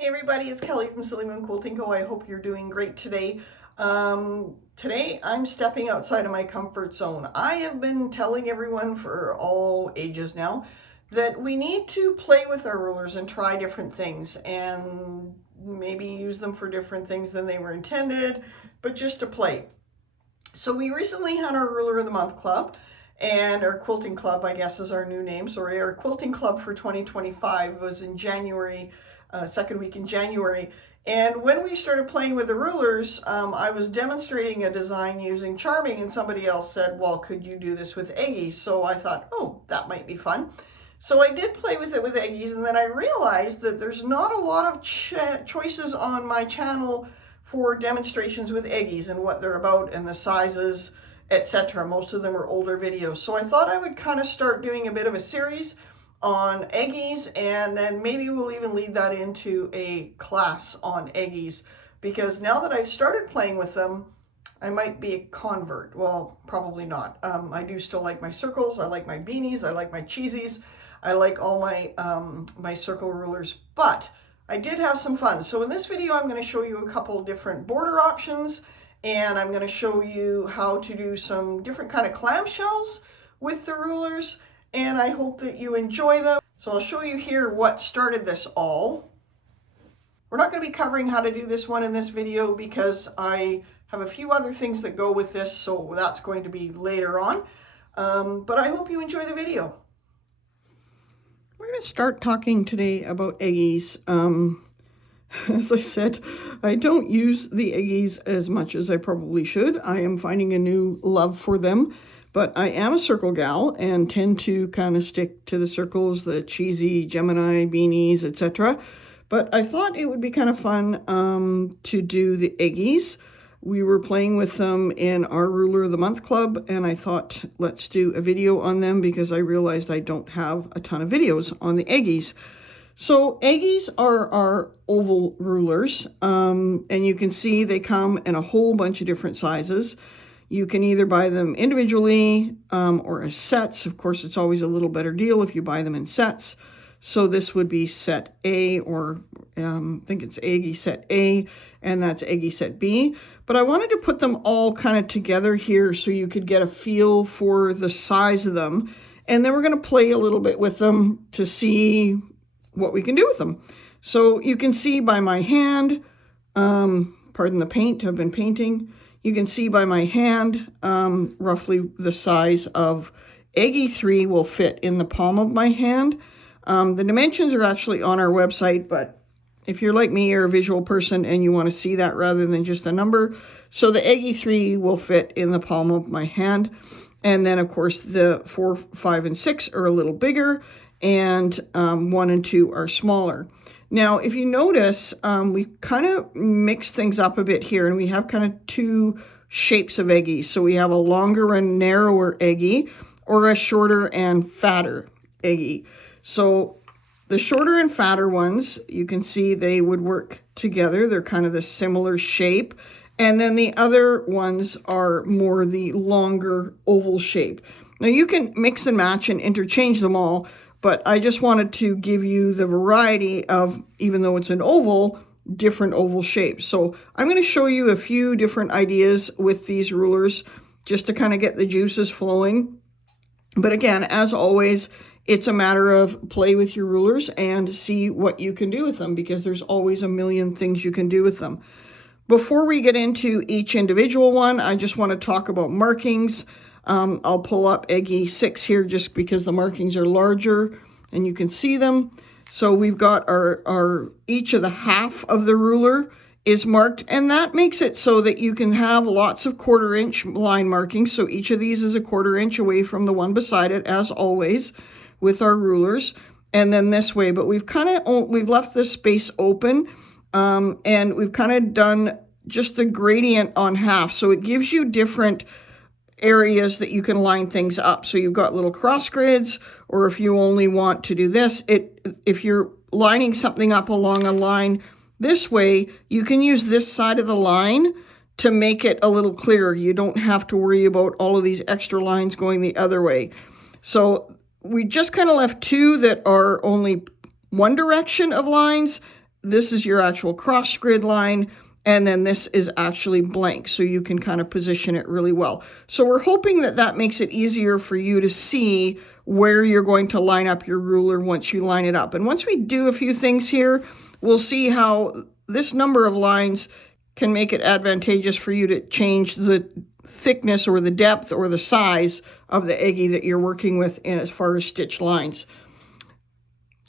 Hey everybody, it's Kelly from Silly Moon Quilting Co. I hope you're doing great today. Today I'm stepping outside of my comfort zone. I have been telling everyone for all ages now that we need to play with our rulers and try different things and maybe use them for different things than they were intended, but just to play. So we recently had our Ruler of the Month Club, and our quilting club, I guess, is our new name. Sorry, our quilting club for 2025 was in January, second week in January. And when we started playing with the rulers, I was demonstrating a design using charming, and somebody else said, well, could you do this with Eggie? So I thought, oh, that might be fun. So I did play with it with Eggies, and then I realized that there's not a lot of choices on my channel for demonstrations with Eggies and what they're about and the sizes, etc. Most of them are older videos. So I thought I would kind of start doing a bit of a series on Eggies, and then maybe we'll even lead that into a class on Eggies, because now that I've started playing with them, I might be a convert. Well, probably not. I do still like my circles. I like my beanies. I like my cheesies. I like all my my circle rulers, but I did have some fun. So in this video, I'm going to show you a couple different border options, and I'm going to show you how to do some different kind of clamshells with the rulers, and I hope that you enjoy them. So I'll show you here what started this all. We're not going to be covering how to do this one in this video because I have a few other things that go with this, so that's going to be later on. But I hope you enjoy the video. We're going to start talking today about Eggies. As I said, I don't use the Eggies as much as I probably should. I am finding a new love for them, but I am a circle gal and tend to kind of stick to the circles, the cheesy Gemini beanies, etc. But I thought it would be kind of fun to do the Eggies. We were playing with them in our Ruler of the Month Club, and I thought, let's do a video on them because I realized I don't have a ton of videos on the Eggies. So Eggies are our oval rulers, and you can see they come in a whole bunch of different sizes. You can either buy them individually or as sets. Of course, it's always a little better deal if you buy them in sets. So this would be set A, or I think it's Eggie set A, and that's Eggie set B. But I wanted to put them all kind of together here so you could get a feel for the size of them. And then we're going to play a little bit with them to see what we can do with them. So you can see by my hand, pardon the paint, I've been painting. You can see by my hand roughly the size of Eggie 3 will fit in the palm of my hand. The dimensions are actually on our website, but if you're like me, you're a visual person and you want to see that rather than just a number. So the Eggie 3 will fit in the palm of my hand. And then, of course, the 4, 5, and 6 are a little bigger, and 1 and 2 are smaller. Now, if you notice, we kind of mix things up a bit here, and we have kind of two shapes of Eggies. So we have a longer and narrower Eggie, or a shorter and fatter Eggie. So the shorter and fatter ones, you can see they would work together. They're kind of the similar shape. And then the other ones are more the longer oval shape. Now you can mix and match and interchange them all, but I just wanted to give you the variety of, even though it's an oval, different oval shapes. So I'm going to show you a few different ideas with these rulers just to kind of get the juices flowing. But again, as always, it's a matter of play with your rulers and see what you can do with them, because there's always a million things you can do with them. Before we get into each individual one, I just want to talk about markings. I'll pull up Eggie 6 here just because the markings are larger and you can see them. So we've got our each of the half of the ruler is marked, and that makes it so that you can have lots of 1/4 inch line markings. So each of these is a 1/4 inch away from the one beside it, as always with our rulers. And then this way, but we've left this space open, and we've kind of done just the gradient on half. So it gives you different areas that you can line things up. So you've got little cross grids, or if you only want to do this, if you're lining something up along a line this way, you can use this side of the line to make it a little clearer. You don't have to worry about all of these extra lines going the other way. So we just kind of left two that are only one direction of lines, this is your actual cross grid line, and then this is actually blank, so you can kind of position it really well. So we're hoping that that makes it easier for you to see where you're going to line up your ruler once you line it up. And once we do a few things here, we'll see how this number of lines can make it advantageous for you to change the thickness or the depth or the size of the Eggie that you're working with in as far as stitch lines.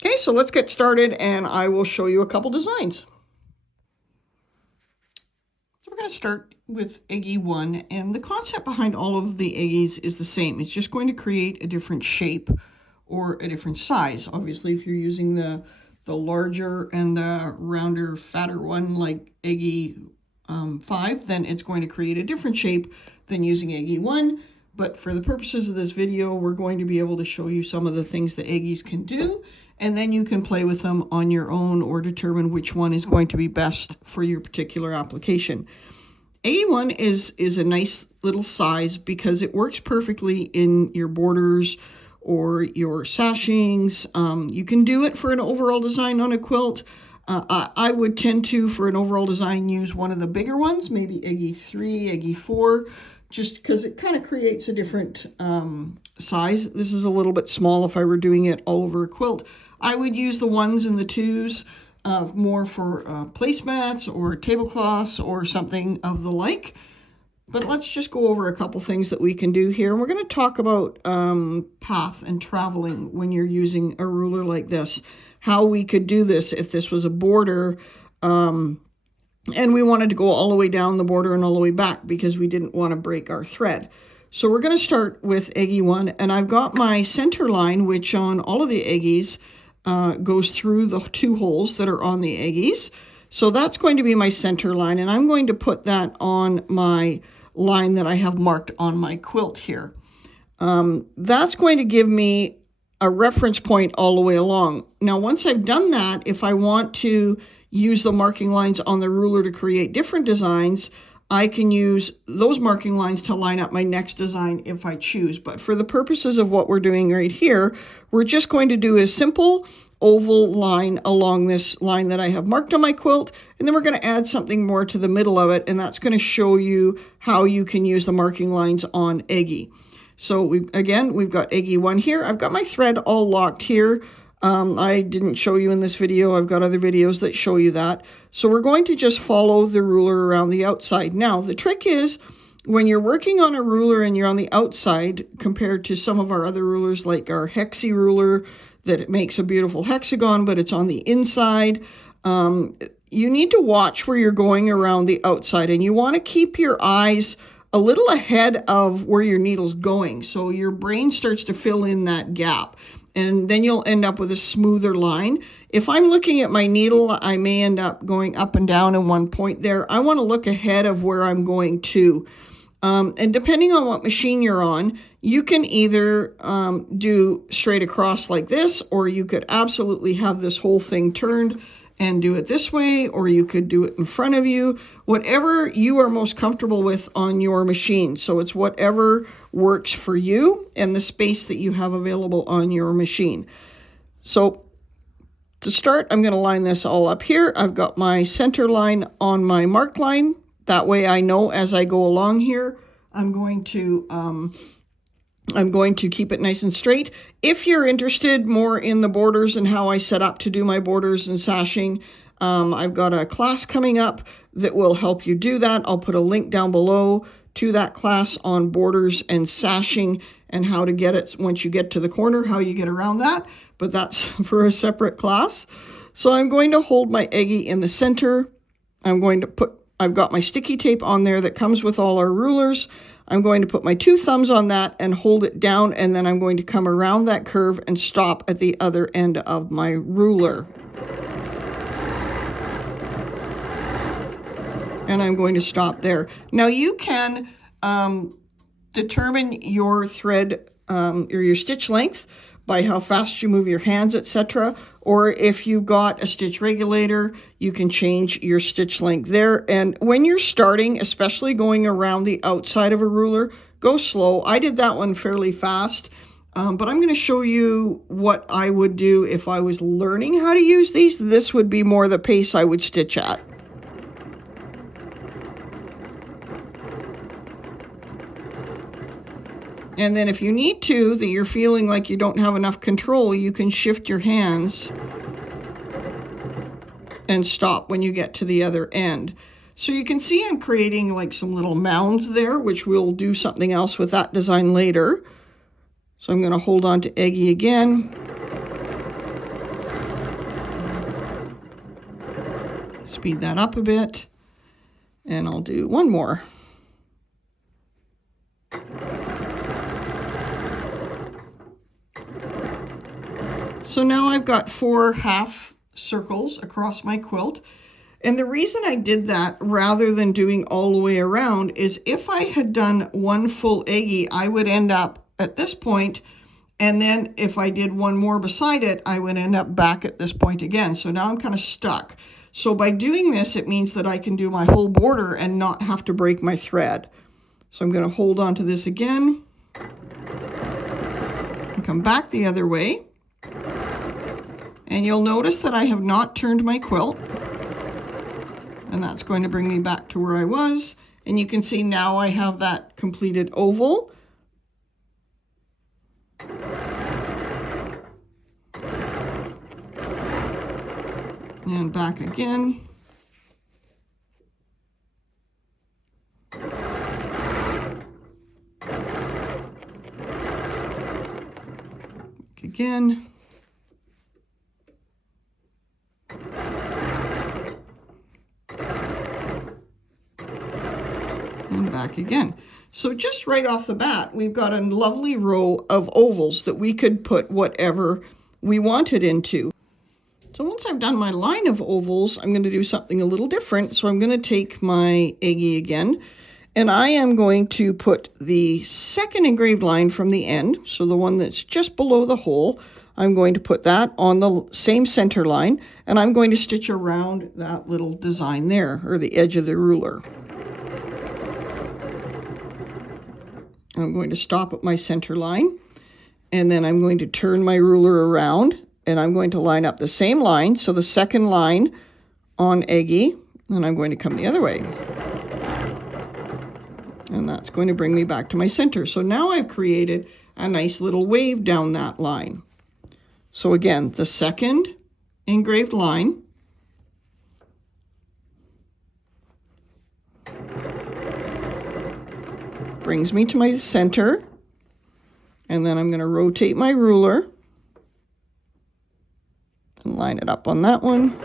Okay, so let's get started and I will show you a couple designs. So we're going to start with Eggie 1, and the concept behind all of the Eggies is the same. It's just going to create a different shape or a different size. Obviously, if you're using the larger and the rounder, fatter one like Eggie 5, then it's going to create a different shape than using Eggie 1. But for the purposes of this video, we're going to be able to show you some of the things the Eggies can do, and then you can play with them on your own or determine which one is going to be best for your particular application. Eggie 1 is a nice little size because it works perfectly in your borders or your sashings. You can do it for an overall design on a quilt. I would tend to, for an overall design, use one of the bigger ones, maybe Eggie 3, Eggie 4, just because it kind of creates a different size. This is a little bit small if I were doing it all over a quilt. I would use the 1s and the 2s more for placemats or tablecloths or something of the like. But let's just go over a couple things that we can do here. And we're going to talk about path and traveling when you're using a ruler like this. How we could do this if this was a border and we wanted to go all the way down the border and all the way back because we didn't want to break our thread. So we're going to start with Eggie 1, and I've got my center line, which on all of the Eggies goes through the 2 holes that are on the Eggies. So that's going to be my center line, and I'm going to put that on my line that I have marked on my quilt here. That's going to give me a reference point all the way along. Now, once I've done that, if I want to use the marking lines on the ruler to create different designs, I can use those marking lines to line up my next design if I choose. But for the purposes of what we're doing right here, we're just going to do a simple oval line along this line that I have marked on my quilt, and then we're going to add something more to the middle of it, and that's going to show you how you can use the marking lines on Eggie. So we've got Eggie 1 here. I've got my thread all locked here. I didn't show you in this video. I've got other videos that show you that. So we're going to just follow the ruler around the outside. Now, the trick is when you're working on a ruler and you're on the outside compared to some of our other rulers like our hexie ruler that it makes a beautiful hexagon, but it's on the inside. You need to watch where you're going around the outside, and you want to keep your eyes a little ahead of where your needle's going. So your brain starts to fill in that gap, and then you'll end up with a smoother line. If I'm looking at my needle, I may end up going up and down in one point there. I want to look ahead of where I'm going to. And depending on what machine you're on, you can either do straight across like this, or you could absolutely have this whole thing turned and do it this way, or you could do it in front of you, whatever you are most comfortable with on your machine. So it's whatever works for you and the space that you have available on your machine. So to start, I'm going to line this all up here. I've got my center line on my marked line. That way I know as I go along here, I'm going to keep it nice and straight. If you're interested more in the borders and how I set up to do my borders and sashing, I've got a class coming up that will help you do that. I'll put a link down below to that class on borders and sashing and how to get it once you get to the corner, how you get around that, but that's for a separate class. So I'm going to hold my Eggie in the center. I've got my sticky tape on there that comes with all our rulers. I'm going to put my 2 thumbs on that and hold it down, and then I'm going to come around that curve and stop at the other end of my ruler. And I'm going to stop there. Now you can determine your thread or your stitch length by how fast you move your hands, etc. Or if you got a stitch regulator, you can change your stitch length there. And when you're starting, especially going around the outside of a ruler, go slow. I did that one fairly fast. But I'm going to show you what I would do if I was learning how to use these. This would be more the pace I would stitch at. And then if you need to, that you're feeling like you don't have enough control, you can shift your hands and stop when you get to the other end. So you can see I'm creating like some little mounds there, which we'll do something else with that design later. So I'm going to hold on to Eggie again. Speed that up a bit. And I'll do one more. So now I've got 4 half circles across my quilt. And the reason I did that rather than doing all the way around is if I had done one full Eggie, I would end up at this point, and then if I did one more beside it, I would end up back at this point again. So now I'm kind of stuck. So by doing this, it means that I can do my whole border and not have to break my thread. So I'm going to hold on to this again and come back the other way. And you'll notice that I have not turned my quilt. And that's going to bring me back to where I was. And you can see now I have that completed oval. And back again. Back again. And back again. So just right off the bat, we've got a lovely row of ovals that we could put whatever we wanted into. So once I've done my line of ovals, I'm going to do something a little different. So I'm going to take my Eggie again, and I am going to put the second engraved line from the end, so the one that's just below the hole, I'm going to put that on the same center line, and I'm going to stitch around that little design there, or the edge of the ruler. I'm going to stop at my center line, and then I'm going to turn my ruler around, and I'm going to line up the same line, so the second line on Eggie, and I'm going to come the other way. And that's going to bring me back to my center. So now I've created a nice little wave down that line. So again, the second engraved line, brings me to my center, and then I'm going to rotate my ruler and line it up on that one,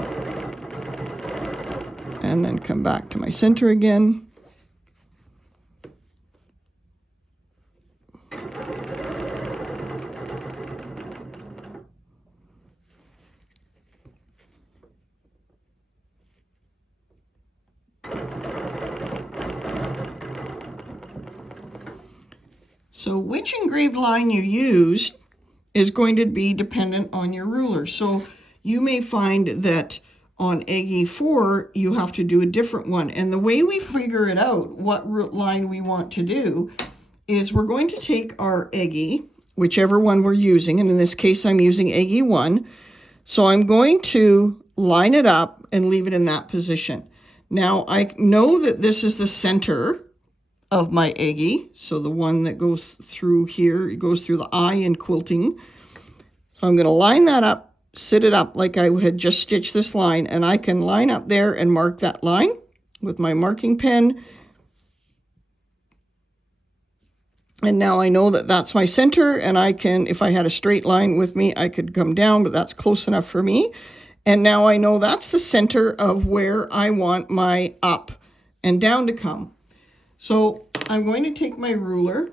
and then come back to my center again. So which engraved line you use is going to be dependent on your ruler. So you may find that on Eggie 4, you have to do a different one. And the way we figure it out, what line we want to do, is we're going to take our Eggie, whichever one we're using, and in this case I'm using Eggie 1. So I'm going to line it up and leave it in that position. Now I know that this is the center of my Eggie, so the one that goes through here, it goes through the eye in quilting. So I'm going to line that up, sit it up like I had just stitched this line, and I can line up there and mark that line with my marking pen. And now I know that that's my center, and I can, if I had a straight line with me, I could come down, but that's close enough for me. And now I know that's the center of where I want my up and down to come. So I'm going to take my ruler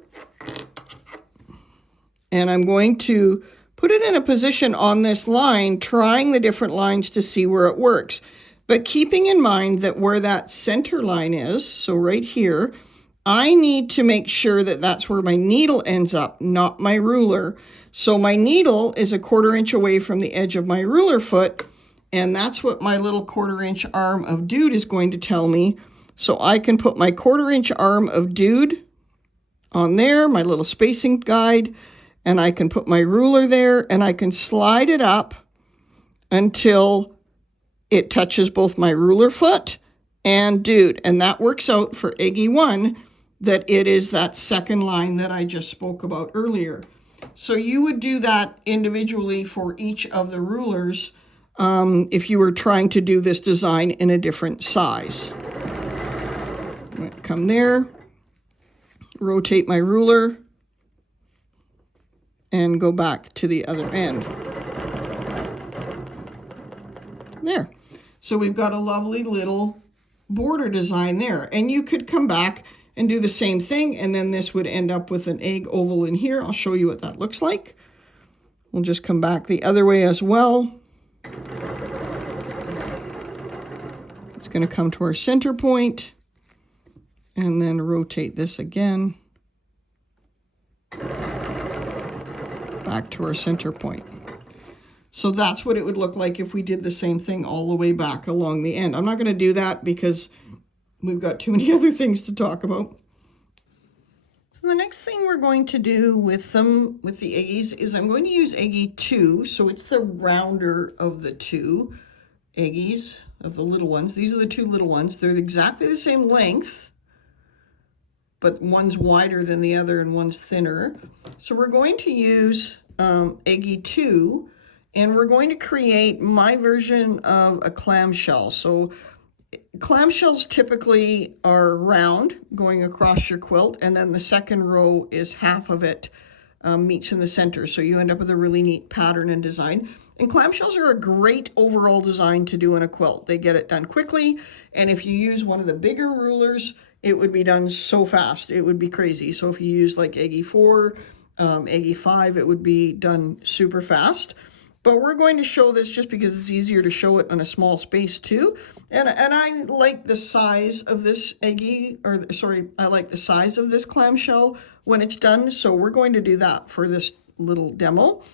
and I'm going to put it in a position on this line, trying the different lines to see where it works. But keeping in mind that where that center line is, so right here, I need to make sure that that's where my needle ends up, not my ruler. So my needle is a 1/4 inch away from the edge of my ruler foot, and that's what my little 1/4 inch arm of dude is going to tell me. So I can put my 1/4 inch arm of dude on there, my little spacing guide, and I can put my ruler there and I can slide it up until it touches both my ruler foot and dude. And that works out for Eggie 1 that it is that second line that I just spoke about earlier. So you would do that individually for each of the rulers if you were trying to do this design in a different size. I'm going to come there, rotate my ruler, and go back to the other end. There. So we've got a lovely little border design there. And you could come back and do the same thing, and then this would end up with an egg oval in here. I'll show you what that looks like. We'll just come back the other way as well. It's going to come to our center point, and then rotate this again back to our center point. So that's what it would look like if we did the same thing all the way back along the end. I'm not going to do that because we've got too many other things to talk about. So the next thing we're going to do with the Eggies is I'm going to use Eggie 2. So it's the rounder of the two Eggies, of the little ones. These are the two little ones. They're exactly the same length, but one's wider than the other and one's thinner. So we're going to use Eggie 2. And we're going to create my version of a clamshell. So clamshells typically are round going across your quilt, and then the second row is half of it meets in the center. So you end up with a really neat pattern and design. And clamshells are a great overall design to do in a quilt. They get it done quickly, and if you use one of the bigger rulers, it would be done so fast. It would be crazy. So if you use like Eggie 4, Eggie 5, it would be done super fast. But we're going to show this just because it's easier to show it in a small space too. And I like the size of this Eggie, or sorry, I like the size of this clamshell when it's done. So we're going to do that for this little demo.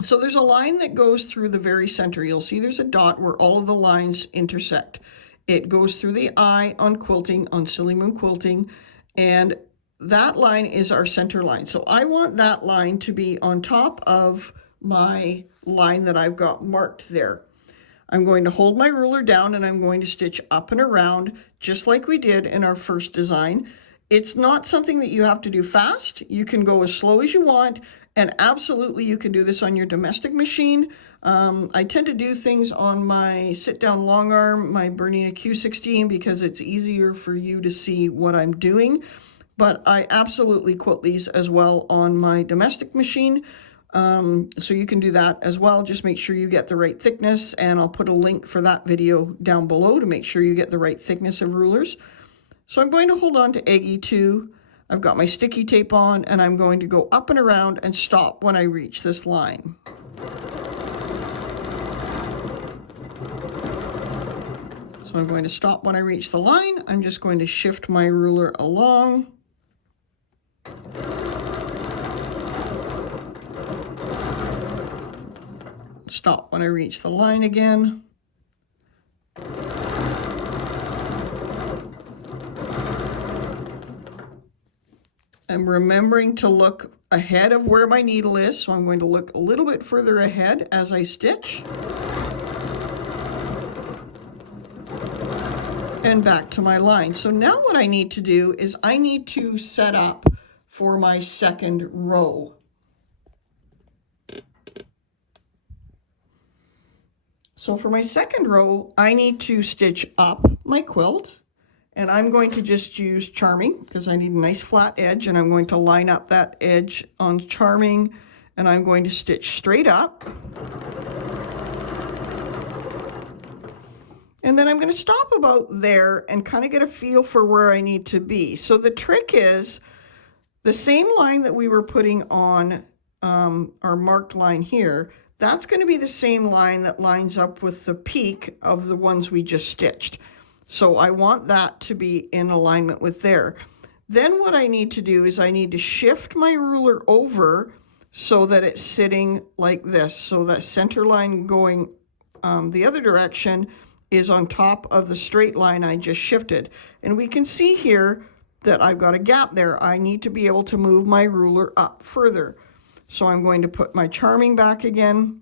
So there's a line that goes through the very center. You'll see there's a dot where all of the lines intersect. It goes through the eye on quilting, on Silly Moon Quilting, and that line is our center line. So I want that line to be on top of my line that I've got marked there. I'm going to hold my ruler down and I'm going to stitch up and around just like we did in our first design. It's not something that you have to do fast. You can go as slow as you want, and absolutely you can do this on your domestic machine. I tend to do things on my sit-down long arm, my Bernina Q16, because it's easier for you to see what I'm doing. But I absolutely quilt these as well on my domestic machine. So you can do that as well. Just make sure you get the right thickness, and I'll put a link for that video down below to make sure you get the right thickness of rulers. So I'm going to hold on to Eggie 2. I've got my sticky tape on, and I'm going to go up and around and stop when I reach this line. So I'm going to stop when I reach the line. I'm just going to shift my ruler along. Stop when I reach the line again. I'm remembering to look ahead of where my needle is, so I'm going to look a little bit further ahead as I stitch. And back to my line. So now what I need to do is I need to set up for my second row. So for my second row, I need to stitch up my quilt, and I'm going to just use Charming because I need a nice flat edge, and I'm going to line up that edge on Charming, and I'm going to stitch straight up. And then I'm going to stop about there and kind of get a feel for where I need to be. So the trick is the same line that we were putting on our marked line here. That's going to be the same line that lines up with the peak of the ones we just stitched. So I want that to be in alignment with there. Then what I need to do is I need to shift my ruler over so that it's sitting like this. So that center line going the other direction is on top of the straight line I just shifted. And we can see here that I've got a gap there. I need to be able to move my ruler up further. So I'm going to put my charming back again,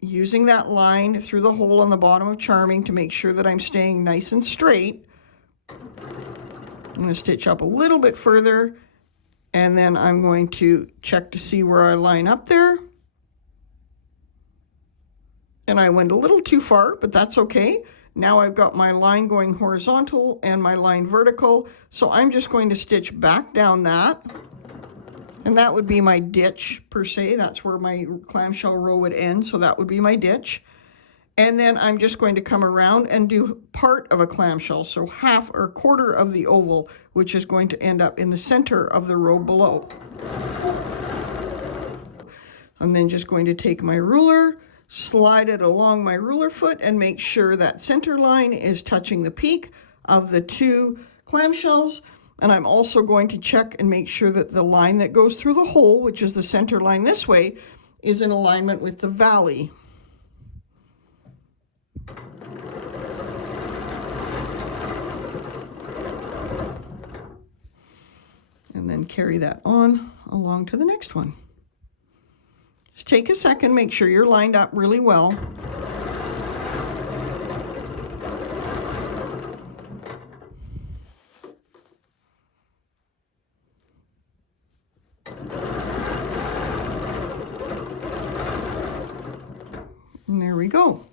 using that line through the hole on the bottom of charming to make sure that I'm staying nice and straight. I'm going to stitch up a little bit further, and then I'm going to check to see where I line up there. And I went a little too far, but that's okay. Now I've got my line going horizontal and my line vertical, so I'm just going to stitch back down that. And that would be my ditch per se. That's where my clamshell row would end, so that would be my ditch. And then I'm just going to come around and do part of a clamshell, so half or a quarter of the oval, which is going to end up in the center of the row below. I'm then just going to take my ruler, slide it along my ruler foot, and make sure that center line is touching the peak of the two clamshells. And I'm also going to check and make sure that the line that goes through the hole, which is the center line this way, is in alignment with the valley. And then carry that on along to the next one. Just take a second, make sure you're lined up really well. And there we go.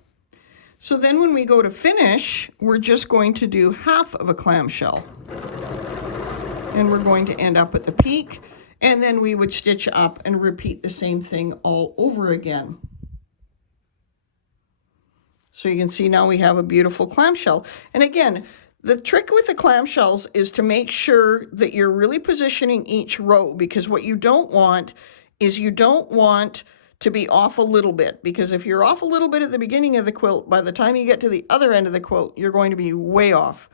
So then when we go to finish, we're just going to do half of a clamshell. And we're going to end up at the peak, and then we would stitch up and repeat the same thing all over again. So you can see now we have a beautiful clamshell. And again, the trick with the clamshells is to make sure that you're really positioning each row, because what you don't want is you don't want to be off a little bit, because if you're off a little bit at the beginning of the quilt, by the time you get to the other end of the quilt, you're going to be way off.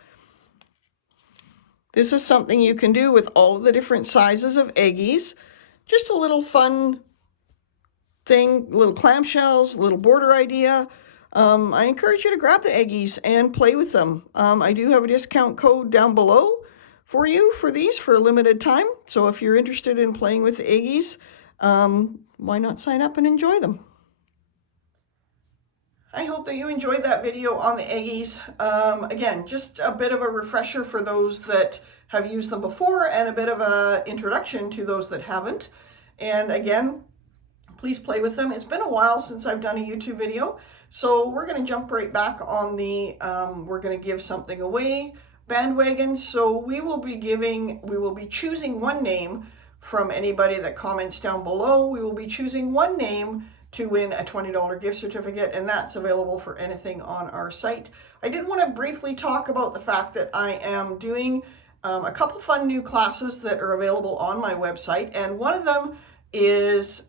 This is something you can do with all of the different sizes of Eggies. Just a little fun thing, little clamshells, little border idea. I encourage you to grab the Eggies and play with them. I do have a discount code down below for you for these for a limited time. So if you're interested in playing with the Eggies, why not sign up and enjoy them? I hope that you enjoyed that video on the Eggies. Again, just a bit of a refresher for those that have used them before and a bit of an introduction to those that haven't. And again, please play with them. It's been a while since I've done a YouTube video, so we're going to jump right back on the we're going to give something away bandwagon. So we will be choosing one name from anybody that comments down below. We will be choosing one name to win a $20 gift certificate, and that's available for anything on our site. I did want to briefly talk about the fact that I am doing a couple fun new classes that are available on my website, and one of them is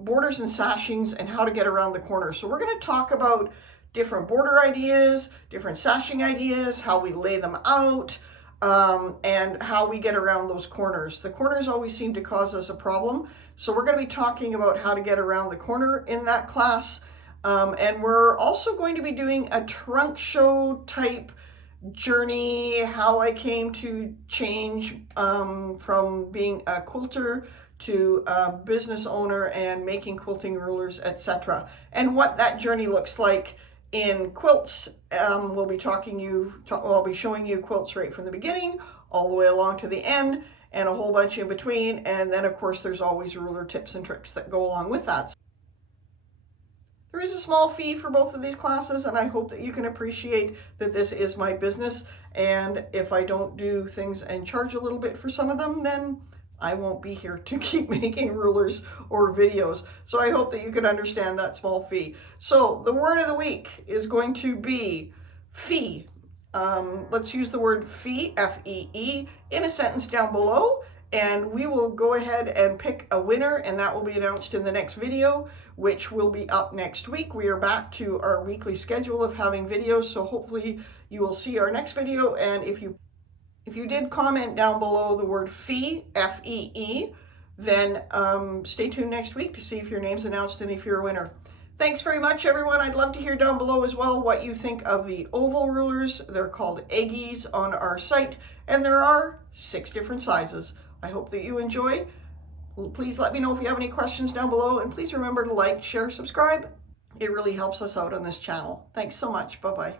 borders and sashings and how to get around the corner. So we're going to talk about different border ideas, different sashing ideas, how we lay them out, and how we get around those corners. The corners always seem to cause us a problem. So we're going to be talking about how to get around the corner in that class. And we're also going to be doing a trunk show type journey, how I came to change from being a quilter to a business owner and making quilting rulers, etc. And what that journey looks like in quilts. I'll be showing you quilts right from the beginning all the way along to the end, and a whole bunch in between. And then of course there's always ruler tips and tricks that go along with that. There is a small fee for both of these classes, and I hope that you can appreciate that this is my business, and if I don't do things and charge a little bit for some of them, then I won't be here to keep making rulers or videos. So I hope that you can understand that small fee. So the word of the week is going to be fee. Let's use the word fee, F-E-E, in a sentence down below, and we will go ahead and pick a winner, and that will be announced in the next video, which will be up next week. We are back to our weekly schedule of having videos, so hopefully you will see our next video. And if you did comment down below the word fee, F-E-E, then stay tuned next week to see if your name's announced and if you're a winner. Thanks very much, everyone. I'd love to hear down below as well what you think of the oval rulers. They're called Eggies on our site, and there are 6 different sizes. I hope that you enjoy. Well, please let me know if you have any questions down below, and please remember to like, share, subscribe. It really helps us out on this channel. Thanks so much. Bye-bye.